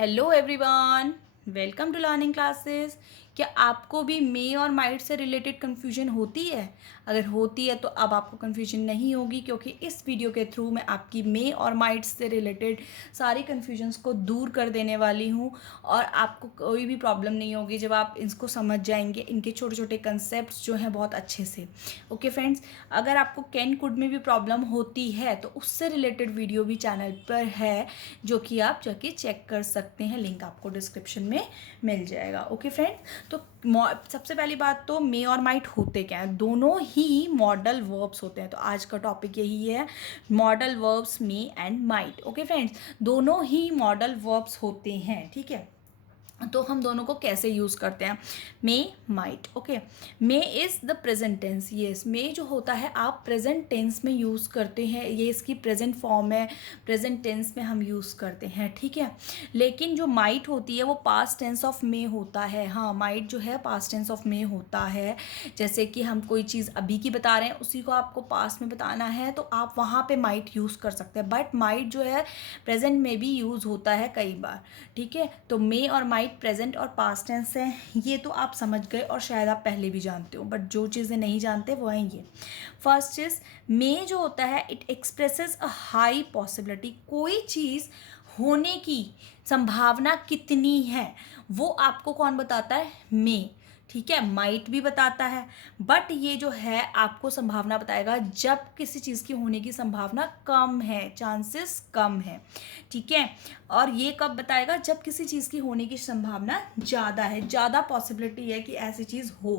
Hello everyone, welcome to learning classes. क्या आपको भी मे और माइट से रिलेटेड कन्फ्यूजन होती है? अगर होती है तो अब आपको कन्फ्यूजन नहीं होगी, क्योंकि इस वीडियो के थ्रू मैं आपकी मे और माइट से रिलेटेड सारी कन्फ्यूजन्स को दूर कर देने वाली हूँ और आपको कोई भी प्रॉब्लम नहीं होगी जब आप इसको समझ जाएंगे। इनके छोटे छोटे कंसेप्ट जो हैं बहुत अच्छे से। ओके फ्रेंड्स, अगर आपको कैन कुड में भी प्रॉब्लम होती है तो उससे रिलेटेड वीडियो भी चैनल पर है, जो कि आप जाके चेक कर सकते हैं। लिंक आपको डिस्क्रिप्शन में मिल जाएगा। ओके फ्रेंड्स, तो सबसे पहली बात तो मे और माइट होते क्या हैं? दोनों ही मॉडल वर्ब्स होते हैं। तो आज का टॉपिक यही है, modal verbs may and might. Okay friends, दोनों ही मॉडल वर्ब्स होते हैं। ठीक है, तो हम दोनों को कैसे यूज़ करते हैं? May might. Okay, may is the present tense. Yes, may जो होता है आप प्रेजेंट टेंस में यूज़ करते हैं, ये इसकी प्रेजेंट फॉर्म है, प्रेजेंट टेंस में हम यूज़ करते हैं। ठीक है, लेकिन जो माइट होती है वो पास्ट टेंस ऑफ मे होता है। हाँ, माइट जो है पास्ट टेंस ऑफ मे होता है। जैसे कि हम कोई चीज़ अभी की बता रहे हैं, उसी को आपको पास्ट में बताना है तो आप वहाँ पे माइट यूज़ कर सकते हैं। बट माइट जो है प्रेजेंट में भी यूज़ होता है कई बार। ठीक है, तो मे और माइट प्रेजेंट और पास्ट टेंस है, ये तो आप समझ गए और शायद आप पहले भी जानते हो। बट जो चीज़ें नहीं जानते वो हैं ये। फर्स्ट चीज, मे जो होता है it expresses a high possibility. कोई चीज़ होने की संभावना कितनी है वो आपको कौन बताता है? मे। ठीक है, माइट भी बताता है, बट ये जो है आपको संभावना बताएगा जब किसी चीज़ की होने की संभावना कम है, चांसेस कम है। ठीक है, और ये कब बताएगा? जब किसी चीज़ की होने की संभावना ज़्यादा है, ज़्यादा पॉसिबिलिटी है कि ऐसी चीज़ हो।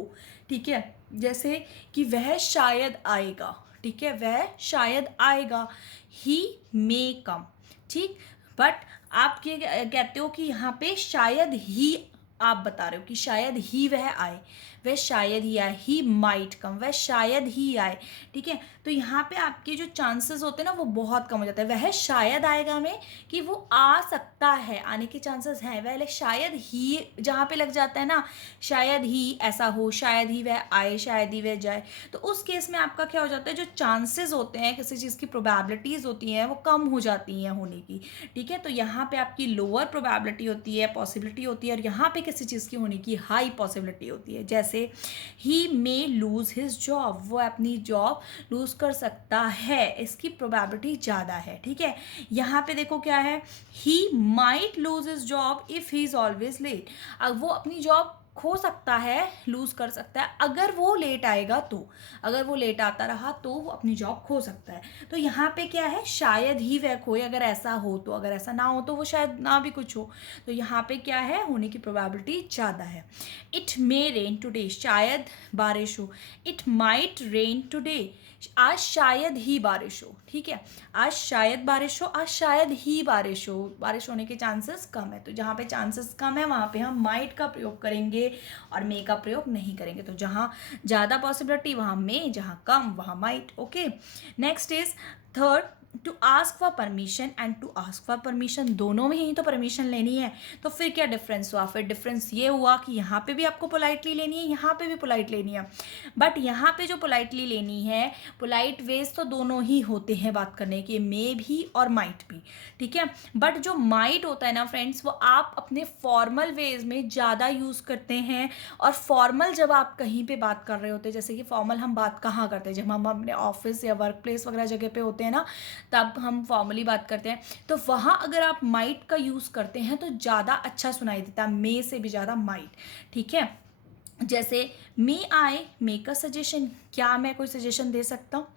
ठीक है, जैसे कि वह शायद आएगा। ठीक है, वह शायद आएगा, ही मे कम। ठीक, बट आप ये कहते हो कि यहाँ पे शायद ही, आप बता रहे हो कि शायद ही वह आए, वह शायद ही आए, ही माइट कम, वह शायद ही आए। ठीक है, तो यहाँ पे आपके जो चांसेस होते हैं ना वो बहुत कम हो जाता है। वह शायद आएगा में कि वो आ सकता है, आने के चांसेस हैं, वह शायद ही जहाँ पे लग जाता है ना, शायद ही ऐसा हो, शायद ही वह आए, शायद ही वह जाए, तो उस केस में आपका क्या हो जाता है? जो चांसेस होते हैं, किसी चीज़ की प्रोबेबिलिटीज़ होती हैं वो कम हो जाती हैं होने की। ठीक है, तो यहाँ पे आपकी लोअर प्रोबेबिलिटी होती है, पॉसिबिलिटी होती है, और यहाँ पे किसी चीज़ की होने की हाई पॉसिबिलिटी होती है। जैसे ही मे लूज हिज जॉब, वो अपनी जॉब लूज कर सकता है, इसकी प्रोबेबिलिटी ज़्यादा है। ठीक है, यहाँ पे देखो क्या है, he might lose his job if he is always late. अब वो अपनी जॉब खो सकता है, लूज कर सकता है अगर वो लेट आएगा तो, अगर वो लेट आता रहा तो वो अपनी जॉब खो सकता है। तो यहाँ पे क्या है, शायद ही वह खोए, अगर ऐसा हो तो, अगर ऐसा ना हो तो वो शायद ना भी कुछ हो। तो यहाँ पे क्या है, होने की प्रोबेबिलिटी ज़्यादा है। इट मे रेन टुडे, शायद बारिश हो। इट माइट रेन टुडे, आज शायद ही बारिश हो। ठीक है, आज शायद बारिश हो, आज शायद ही बारिश हो, बारिश होने के चांसेस कम है। तो जहाँ पे चांसेस कम है वहाँ पे हम माइट का प्रयोग करेंगे और मे का प्रयोग नहीं करेंगे। तो जहाँ ज़्यादा पॉसिबिलिटी वहाँ मे, जहाँ कम वहाँ might. Okay, next is third, to ask for permission and to ask for permission, दोनों में ही तो परमिशन लेनी है। तो फिर क्या डिफरेंस हुआ? फिर डिफरेंस ये हुआ कि यहाँ पे भी आपको पोलाइटली लेनी है, यहाँ पे भी पोलाइट लेनी है। बट यहाँ पे जो पोलाइटली लेनी है, पोलाइट वेज तो दोनों ही होते हैं बात करने के, मे भी और माइट भी। ठीक है, बट जो माइट होता है ना फ्रेंड्स, वो आप अपने फॉर्मल वेज में ज़्यादा यूज़ करते हैं। और फॉर्मल जब आप कहीं पे बात कर रहे होते हैं, जैसे कि फॉर्मल हम बात कहाँ करते हैं, जब हम अपने ऑफिस या वर्क प्लेस वगैरह जगह पे होते हैं ना, तब हम फॉर्मली बात करते हैं। तो वहाँ अगर आप माइट का यूज़ करते हैं तो ज़्यादा अच्छा सुनाई देता है, मे से भी ज़्यादा माइट। ठीक है, जैसे मे आई मेक अ सजेशन, क्या मैं कोई सजेशन दे सकता हूँ?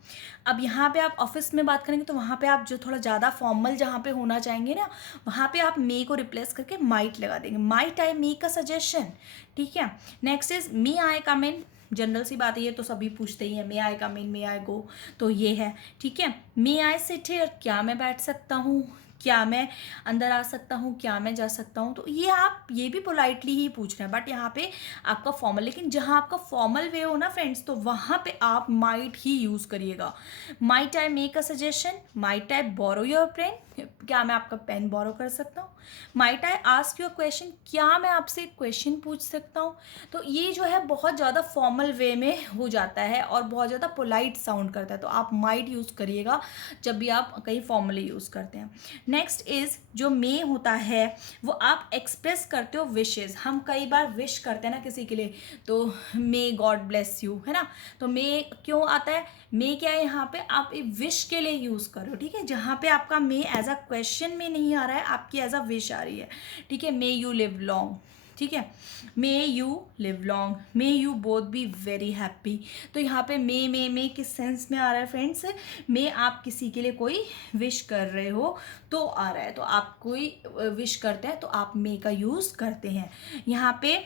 अब यहाँ पे आप ऑफिस में बात करेंगे तो वहाँ पे आप जो थोड़ा ज़्यादा फॉर्मल जहाँ पे होना चाहेंगे ना, वहाँ पे आप मे को रिप्लेस करके माइट लगा देंगे, might I make a suggestion. ठीक है, next is may I come in, general सी बात है, ये तो सभी पूछते ही हैं, मे आई कम इन, मे आई गो, तो ये है। ठीक है, मे आई सिट हियर, क्या मैं बैठ सकता हूँ, क्या मैं अंदर आ सकता हूँ, क्या मैं जा सकता हूँ। तो ये आप ये भी पोलाइटली ही पूछ रहे हैं, बट यहाँ पे आपका फॉर्मल, लेकिन जहाँ आपका फॉर्मल वे हो ना फ्रेंड्स, तो वहाँ पे आप माइट ही यूज़ करिएगा। Might I make a suggestion, might I borrow your pen, क्या मैं आपका पेन बोरो कर सकता हूँ। Might I ask your question, क्या मैं आपसे एक क्वेश्चन पूछ सकता हूँ। तो ये जो है बहुत ज़्यादा फॉर्मल वे में हो जाता है और बहुत ज़्यादा पोलाइट साउंड करता है, तो आप माइट यूज़ करिएगा जब भी आप कहीं फॉर्मली यूज़ करते हैं। नेक्स्ट इज जो मे होता है वो आप एक्सप्रेस करते हो विशेस। हम कई बार विश करते हैं ना किसी के लिए, तो मे गॉड ब्लेस यू, है ना। तो मे क्यों आता है, मे क्या है यहाँ पे आप एक विश के लिए यूज़ करो, ठीक है। जहाँ पे आपका मे एज अ क्वेश्चन में नहीं आ रहा है, आपकी एज अ विश आ रही है, ठीक है। मे यू लिव लॉन्ग, ठीक है। May you live long, may you both be very happy. तो यहाँ पे मे किस सेंस में आ रहा है फ्रेंड्स, मे आप किसी के लिए कोई विश कर रहे हो तो आ रहा है। तो आप कोई विश करते हैं तो आप मे का यूज़ करते हैं। यहाँ पे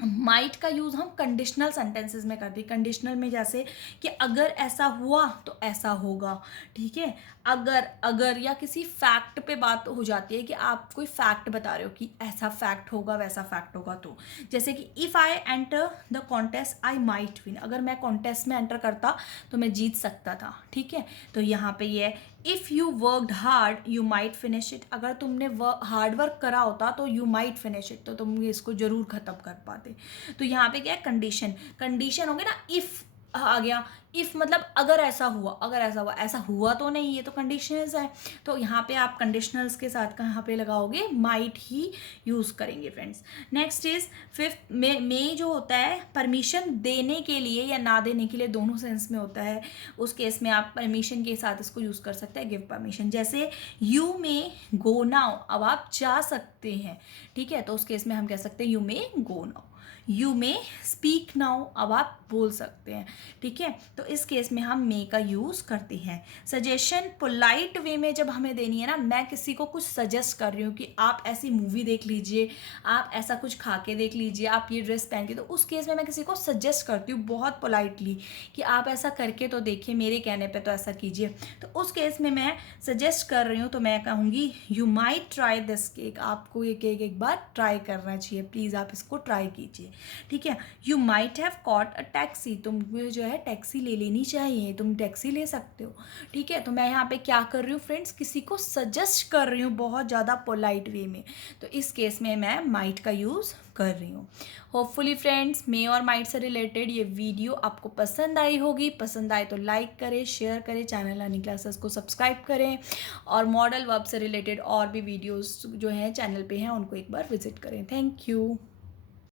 माइट का यूज़ हम कंडीशनल सेंटेंसेस में करते हैं। कंडीशनल में जैसे कि अगर ऐसा हुआ तो ऐसा होगा, ठीक है। अगर या किसी फैक्ट पे बात हो जाती है कि आप कोई फैक्ट बता रहे हो कि ऐसा फैक्ट होगा वैसा फैक्ट होगा, तो जैसे कि if I enter the contest I might win, अगर मैं कॉन्टेस्ट में एंटर करता तो मैं जीत सकता था, ठीक है। तो यहाँ पे ये if you worked hard you might finish it, अगर तुमने हार्ड वर्क करा होता तो यू माइट फिनिश इट, तो तुम इसको जरूर खत्म कर पाते। तो यहाँ पे क्या है, कंडीशन हो गया ना, इफ़ आ गया। इफ़ मतलब अगर ऐसा हुआ, ऐसा हुआ तो नहीं, ये तो कंडीशनल्स है। तो यहाँ पे आप कंडीशनल्स के साथ कहाँ पे लगाओगे, माइट ही यूज़ करेंगे फ्रेंड्स। नेक्स्ट इज फिफ्थ, मे जो होता है परमिशन देने के लिए या ना देने के लिए, दोनों सेंस में होता है। उस केस में आप परमिशन के साथ इसको यूज़ कर सकते हैं, गिव परमिशन। जैसे यू मे गो नाउ, अब आप जा सकते हैं, ठीक है। तो उस केस में हम कह सकते हैं you may go now. You may speak now, अब आप बोल सकते हैं, ठीक है। तो इस केस में हम मे का यूज़ करते हैं। सजेशन पोलाइट वे में जब हमें देनी है ना, मैं किसी को कुछ सजेस्ट कर रही हूँ कि आप ऐसी मूवी देख लीजिए, आप ऐसा कुछ खा के देख लीजिए, आप ये ड्रेस पहन के, तो उस केस में मैं किसी को सजेस्ट करती हूँ बहुत पोलाइटली कि आप ऐसा करके तो देखिए, मेरे कहने पे तो ऐसा कीजिए। तो उस केस में मैं सजेस्ट कर रही हूँ तो मैं कहूँगी you might try this cake, आपको ये केक एक बार ट्राई करना चाहिए, प्लीज़ आप इसको ट्राई कीजिए, ठीक है। You might have caught a taxi, तुम्हें जो है टैक्सी ले लेनी चाहिए, तुम टैक्सी ले सकते हो, ठीक है। तो मैं यहाँ पे क्या कर रही हूँ फ्रेंड्स, किसी को सजेस्ट कर रही हूँ बहुत ज़्यादा पोलाइट वे में, तो इस केस में मैं माइट का यूज़ कर रही हूँ। होपफुली फ्रेंड्स मे और माइट से रिलेटेड ये वीडियो आपको पसंद आई होगी। पसंद आए तो लाइक करें, शेयर करें, चैनल लर्निंग क्लासेस को सब्सक्राइब करें, और मॉडल वर्ब से रिलेटेड और भी वीडियोस जो हैं चैनल पे हैं उनको एक बार विजिट करें। Thank you.